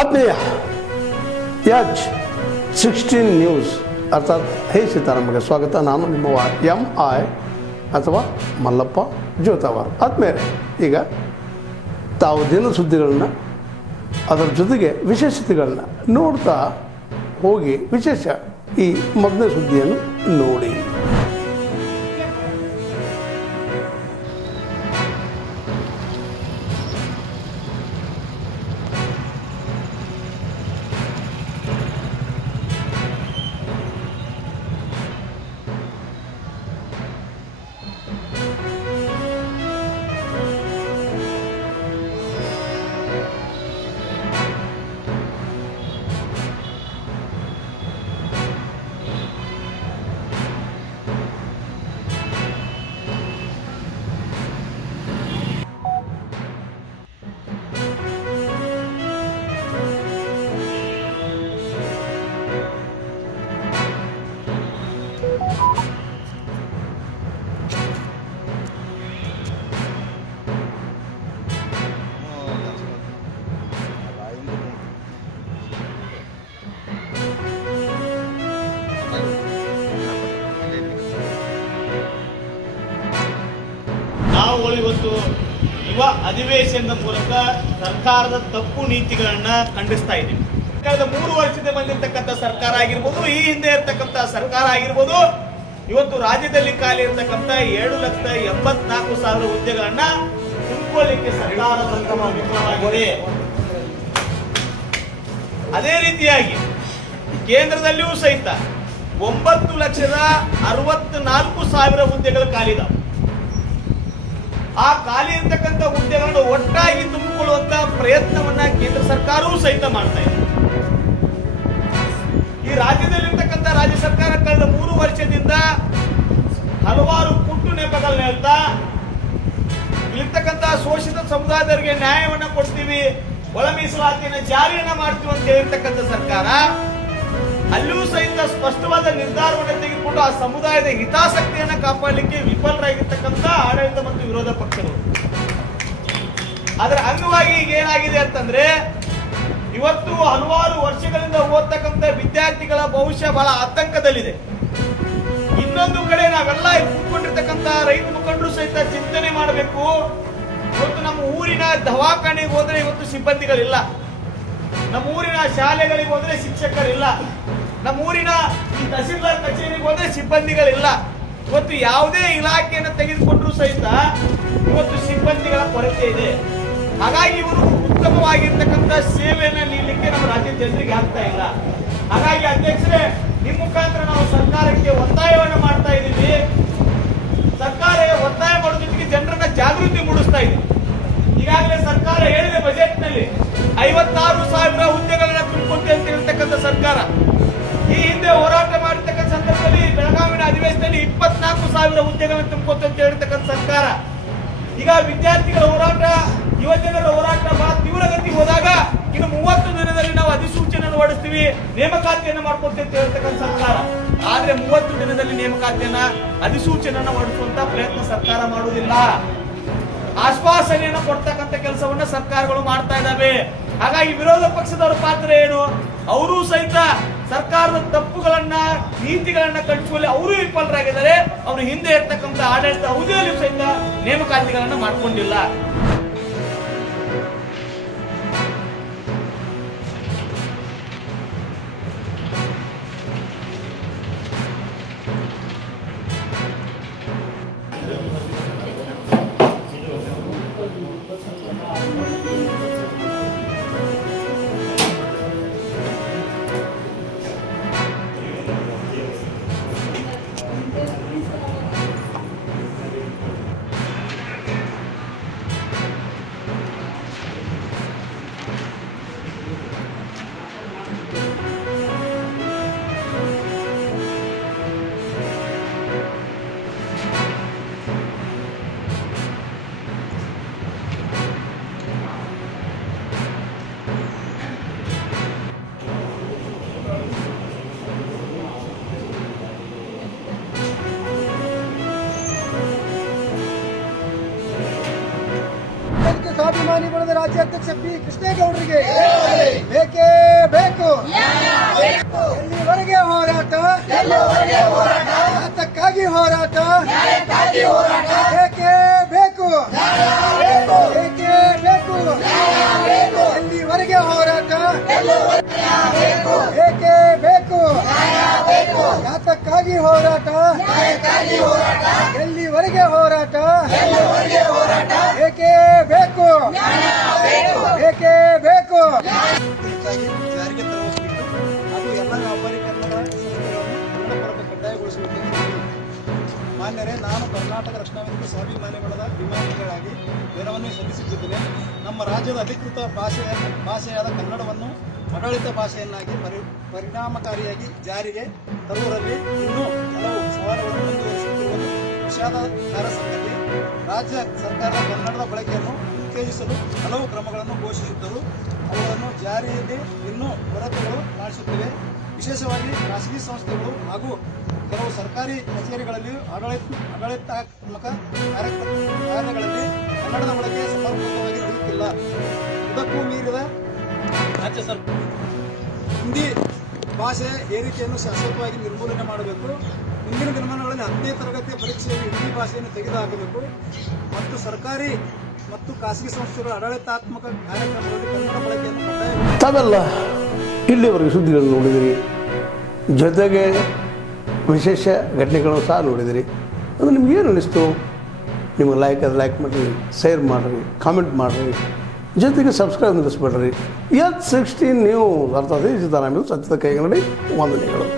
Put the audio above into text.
ಆತ್ಮೀಯ ಯಾಜ್ 16 ನ್ಯೂಸ್ ಅರ್ಥಾತ್ ಹೇ ಸೀತಾರಾಮಗೆ ಸ್ವಾಗತ. ನಾನು ನಿಮ್ಮ MI ಅಥವಾ ಮಲ್ಲಪ್ಪ ಜೋತಾವಾರ್. ಆದ್ಮೇಲೆ ಈಗ ತಾವು ದಿನ ಸುದ್ದಿಗಳನ್ನ ಅದರ ಜೊತೆಗೆ ವಿಶೇಷತೆಗಳನ್ನ ನೋಡ್ತಾ ಹೋಗಿ ವಿಶೇಷ ಈ ಮೊದಲನೇ ಸುದ್ದಿಯನ್ನು ನೋಡಿ. ನಾವುಗಳು ಇವತ್ತು ಯುವ ಅಧಿವೇಶನದ ಮೂಲಕ ಸರ್ಕಾರದ ತಪ್ಪು ನೀತಿಗಳನ್ನ ಖಂಡಿಸ್ತಾ ಇದ್ದೀವಿ. ಕಳೆದ 3 ವರ್ಷದಿಂದ ಬಂದಿರತಕ್ಕಂಥ ಸರ್ಕಾರ ಆಗಿರ್ಬೋದು, ಈ ಹಿಂದೆ ಇರತಕ್ಕಂಥ ಸರ್ಕಾರ ಆಗಿರ್ಬೋದು, ಇವತ್ತು ರಾಜ್ಯದಲ್ಲಿ ಖಾಲಿ ಇರತಕ್ಕಂಥ 7,84,000 ಹುದ್ದೆಗಳನ್ನ ತುಂಬಿಕೊಳ್ಳಿಕ್ಕೆ ಸರ್ಕಾರ ವಿಫಲವಾಗಿದೆ. ಅದೇ ರೀತಿಯಾಗಿ ಕೇಂದ್ರದಲ್ಲಿಯೂ ಸಹಿತ 9,64,000 ಹುದ್ದೆಗಳು ಖಾಲಿದಾವೆ. ಆ ಖಾಲಿ ಇರ್ತಕ್ಕಂಥ ಹುದ್ದೆಗಳನ್ನು ಒಟ್ಟಾಗಿ ತುಂಬಿಕೊಳ್ಳುವಂತ ಪ್ರಯತ್ನವನ್ನ ಕೇಂದ್ರ ಸರ್ಕಾರವೂ ಸಹಿತ ಮಾಡ್ತಾ ಇದೆ. ಈ ರಾಜ್ಯದಲ್ಲಿರ್ತಕ್ಕಂಥ ರಾಜ್ಯ ಸರ್ಕಾರ ಕಳೆದ 3 ವರ್ಷದಿಂದ ಹಲವಾರು ಕುಟ್ಟು ನೆಪಗಳನ್ನ ಹೇಳ್ತಾ ಇಲ್ಲಿರ್ತಕ್ಕಂಥ ಶೋಷಿತ ಸಮುದಾಯದವರಿಗೆ ನ್ಯಾಯವನ್ನ ಕೊಡ್ತೀವಿ, ಒಳ ಮೀಸಲಾತಿಯನ್ನು ಜಾರಿಯನ್ನ ಮಾಡ್ತೀವಿ ಅಂತ ಹೇಳಿರ್ತಕ್ಕಂಥ ಸರ್ಕಾರ ಅಲ್ಲಿಯೂ ಸಹಿತ ಸ್ಪಷ್ಟವಾದ ನಿರ್ಧಾರವನ್ನು ತೆಗೆದುಕೊಂಡು ಆ ಸಮುದಾಯದ ಹಿತಾಸಕ್ತಿಯನ್ನು ಕಾಪಾಡಲಿಕ್ಕೆ ವಿಫಲರಾಗಿರ್ತಕ್ಕಂಥ ಆಡಳಿತ ಮತ್ತು ವಿರೋಧ ಪಕ್ಷಗಳು. ಅದರ ಅಂಗವಾಗಿ ಈಗ ಏನಾಗಿದೆ ಅಂತಂದ್ರೆ, ಇವತ್ತು ಹಲವಾರು ವರ್ಷಗಳಿಂದ ಓದ್ತಕ್ಕಂಥ ವಿದ್ಯಾರ್ಥಿಗಳ ಭವಿಷ್ಯ ಬಹಳ ಆತಂಕದಲ್ಲಿದೆ. ಇನ್ನೊಂದು ಕಡೆ ನಾವೆಲ್ಲ ಕೂತ್ಕೊಂಡಿರ್ತಕ್ಕಂಥ ರೈತ ಮುಖಂಡರು ಸಹಿತ ಚಿಂತನೆ ಮಾಡಬೇಕು. ಇವತ್ತು ನಮ್ಮ ಊರಿನ ದವಾಖಾನೆಗೆ ಹೋದ್ರೆ ಇವತ್ತು ಸಿಬ್ಬಂದಿಗಳಿಲ್ಲ, ನಮ್ಮ ಊರಿನ ಶಾಲೆಗಳಿಗೆ ಹೋದ್ರೆ ಶಿಕ್ಷಕರಿಲ್ಲ, ನಮ್ಮ ಊರಿನ ಈ ತಹಸೀಲ್ದಾರ್ ಕಚೇರಿಗೆ ಹೋದ್ರೆ ಸಿಬ್ಬಂದಿಗಳಿಲ್ಲ. ಇವತ್ತು ಯಾವುದೇ ಇಲಾಖೆಯನ್ನು ತೆಗೆದುಕೊಂಡ್ರು ಸಹಿತ ಇವತ್ತು ಸಿಬ್ಬಂದಿಗಳ ಕೊರತೆ ಇದೆ. ಹಾಗಾಗಿ ಇವರು ಉತ್ತಮವಾಗಿರ್ತಕ್ಕಂಥ ಸೇವೆಯನ್ನು ನೀಡಲಿಕ್ಕೆ ನಮ್ಮ ರಾಜ್ಯದ ಜನರಿಗೆ ಆಗ್ತಾ ಇಲ್ಲ. ಹಾಗಾಗಿ ಅಧ್ಯಕ್ಷರೇ, ನಿಮ್ಮ ಮುಖಾಂತರ ನಾವು ಸರ್ಕಾರಕ್ಕೆ ಒತ್ತಾಯವನ್ನು ಮಾಡ್ತಾ ಇದ್ದೀವಿ. ಸರ್ಕಾರ ಒತ್ತಾಯ ಮಾಡೋ ಜೊತೆಗೆ ಜನರನ್ನ ಜಾಗೃತಿ ಮೂಡಿಸ್ತಾ ಇದೆ. ಈಗಾಗಲೇ ಸರ್ಕಾರ ಹೇಳಿದೆ ಬಜೆಟ್ ನಲ್ಲಿ 56,000 ಹುದ್ದೆಗಳನ್ನ ತುಂಬಿಕೊಡ್ತೀವಿ ಅಂತ ಹೇಳ್ತಕ್ಕಂಥ ಸರ್ಕಾರ. ಈ ಹಿಂದೆ ಹೋರಾಟ ಮಾಡಿರ್ತಕ್ಕಂಥ ಸಂದರ್ಭದಲ್ಲಿ ಬೆಳಗಾವಿನ ಅಧಿವೇಶನದಲ್ಲಿ 24,000 ಹುದ್ದೆಗಳನ್ನು ತುಂಬಿಕೊಡ್ತೀವಿ ಅಂತ ಹೇಳ್ತಕ್ಕಂಥ ಸರ್ಕಾರ. ಈಗ ವಿದ್ಯಾರ್ಥಿಗಳ ಹೋರಾಟ, ಯುವಜನರ ಹೋರಾಟ ಬಹಳ ತೀವ್ರಗತಿ ಹೋದಾಗ ಇನ್ನು 30 ದಿನದಲ್ಲಿ ನಾವು ಅಧಿಸೂಚನೆಯನ್ನು ಹೊರಡಿಸ್ತೀವಿ, ನೇಮಕಾತಿಯನ್ನು ಮಾಡ್ಕೊಡ್ತೀವಿ ಅಂತ ಹೇಳ್ತಕ್ಕಂಥ ಸರ್ಕಾರ. ಆದ್ರೆ 30 ದಿನದಲ್ಲಿ ನೇಮಕಾತಿಯನ್ನ ಅಧಿಸೂಚನೆಯನ್ನು ಹೊರಡಿಸುವಂತ ಪ್ರಯತ್ನ ಸರ್ಕಾರ ಮಾಡುವುದಿಲ್ಲ. ಆಶ್ವಾಸನೆಯನ್ನು ಕೊಡ್ತಕ್ಕಂಥ ಕೆಲಸವನ್ನ ಸರ್ಕಾರಗಳು ಮಾಡ್ತಾ ಇದ್ದಾವೆ. ಹಾಗಾಗಿ ವಿರೋಧ ಪಕ್ಷದವರ ಪಾತ್ರ ಏನು? ಅವರು ಸಹಿತ ಸರ್ಕಾರದ ತಪ್ಪುಗಳನ್ನ ನೀತಿಗಳನ್ನ ಖಂಡಿಸುವಲ್ಲಿ ಅವರು ವಿಫಲರಾಗಿದ್ದಾರೆ. ಅವರು ಹಿಂದೆ ಇರ್ತಕ್ಕಂಥ ಆಡಳಿತ ಅವಧಿಯಲ್ಲಿ ಸಹಿತ ನೇಮಕಾತಿಗಳನ್ನ ಮಾಡಿಕೊಂಡಿಲ್ಲ. ಸ್ವಾಭಿಮಾನಿ ಬಣದ ರಾಜ್ಯಾಧ್ಯಕ್ಷ ಪಿ ಕೃಷ್ಣೇಗೌಡರಿಗೆ ಬೇಕೇ ಹೋರಾಟ ಎಲ್ಲಿವರೆಗೆ ಹೋರಾಟ ಬೇಕೇ ಬೇಕು ಬೇಕೇ ಬೇಕು ಜಾರಿಗೆ ತರಬೇಕು ಹಾಗೂ ಎಲ್ಲ ವ್ಯಾಪಾರಿ ಕನ್ನಡ ಸಂಸ್ಥೆಗಳನ್ನು ಕಡ್ಡಾಯಗೊಳಿಸಬೇಕು. ಮಾನ್ಯರೇ, ನಾನು ಕರ್ನಾಟಕ ರಕ್ಷಣಾ ವೇದಿಕೆ ಸ್ವಾಭಿಮಾನಿಗಳಾದ ಅಭಿಮಾನಿಗಳಾಗಿ ವೇದವನ್ನು ಸಲ್ಲಿಸುತ್ತಿದ್ದೇನೆ. ನಮ್ಮ ರಾಜ್ಯದ ಅಧಿಕೃತ ಭಾಷೆಯಾದ ಕನ್ನಡವನ್ನು ಆಡಳಿತ ಭಾಷೆಯನ್ನಾಗಿ ಪರಿಣಾಮಕಾರಿಯಾಗಿ ಜಾರಿಗೆ ತರುವಲ್ಲಿ ಇನ್ನೂ ಹಲವು ಸವಾಲುಗಳನ್ನು ಮುಂದುವರಿಸುತ್ತಿರುವುದು ವಿಷಾದಕರ ಸಂಗತಿ. ರಾಜ್ಯ ಸರ್ಕಾರ ಕನ್ನಡದ ಬಳಕೆಯನ್ನು ಉತ್ತೇಜಿಸಲು ಹಲವು ಕ್ರಮಗಳನ್ನು ಘೋಷಿಸಿದ್ದರೂ ಅವುಗಳನ್ನು ಜಾರಿಯಲ್ಲಿ ಇನ್ನೂ ಕೊರತೆಗಳು ಕಾಣಿಸುತ್ತಿವೆ. ವಿಶೇಷವಾಗಿ ಖಾಸಗಿ ಸಂಸ್ಥೆಗಳು ಹಾಗೂ ಕೆಲವು ಸರ್ಕಾರಿ ಕಚೇರಿಗಳಲ್ಲಿಯೂ ಆಡಳಿತಾತ್ಮಕ ಕಾರ್ಯಗಳಲ್ಲಿ ಕನ್ನಡದ ಬಳಕೆ ಸಮರ್ಪಕವಾಗಿ ನಡೆಯುತ್ತಿಲ್ಲ. ಇದಕ್ಕೂ ಮೀರಿದ ರಾಜ್ಯ ಸರ್ಕಾರ ಹಿಂದಿ ಭಾಷೆ ಏರಿಕೆಯನ್ನು ಶಾಶ್ವತವಾಗಿ ನಿರ್ಮೂಲನೆ ಮಾಡಬೇಕು. ಮುಂದಿನ ದಿನಮಾನಗಳಲ್ಲಿ 10ನೇ ತರಗತಿಯ ಪರೀಕ್ಷೆಯಲ್ಲಿ ಹಿಂದಿ ಭಾಷೆಯನ್ನು ತೆಗೆದುಹಾಕಬೇಕು ಮತ್ತು ಸರ್ಕಾರಿ ಮತ್ತು ಖಾಸಗಿ ಸಂಸ್ಥೆಗಳ ಆಡಳಿತಾತ್ಮಕ ಕಾರ್ಯಕ್ರಮಗಳಲ್ಲಿ ಕನ್ನಡ ಬಳಕೆಯನ್ನು ಕಡ್ಡಾಯ. ತಾವೆಲ್ಲ ಇಲ್ಲಿವರೆಗೆ ಸುದ್ದಿಗಳನ್ನು ನೋಡಿದಿರಿ, ಜೊತೆಗೆ ವಿಶೇಷ ಘಟನೆಗಳನ್ನು ಸಹ ನೋಡಿದಿರಿ. ಅದು ನಿಮ್ಗೆ ಏನು ಅನ್ನಿಸ್ತು? ನಿಮಗೆ ಲೈಕ್ ಮಾಡಿರಿ, ಶೇರ್ ಮಾಡಿರಿ, ಕಾಮೆಂಟ್ ಮಾಡಿರಿ, ಜೊತೆಗೆ ಸಬ್ಸ್ಕ್ರೈಬ್ ನಿಲ್ಲಿಸ್ಬಿಡ್ರಿ. H16 ನ್ಯೂಸ್ ಅರ್ಥಾತ್ ಸಿದ್ದರಾಮಯ್ಯ ಸತ್ಯದ ಕೈಗನ್ನಡಿ ವಂದನೆಗಳು.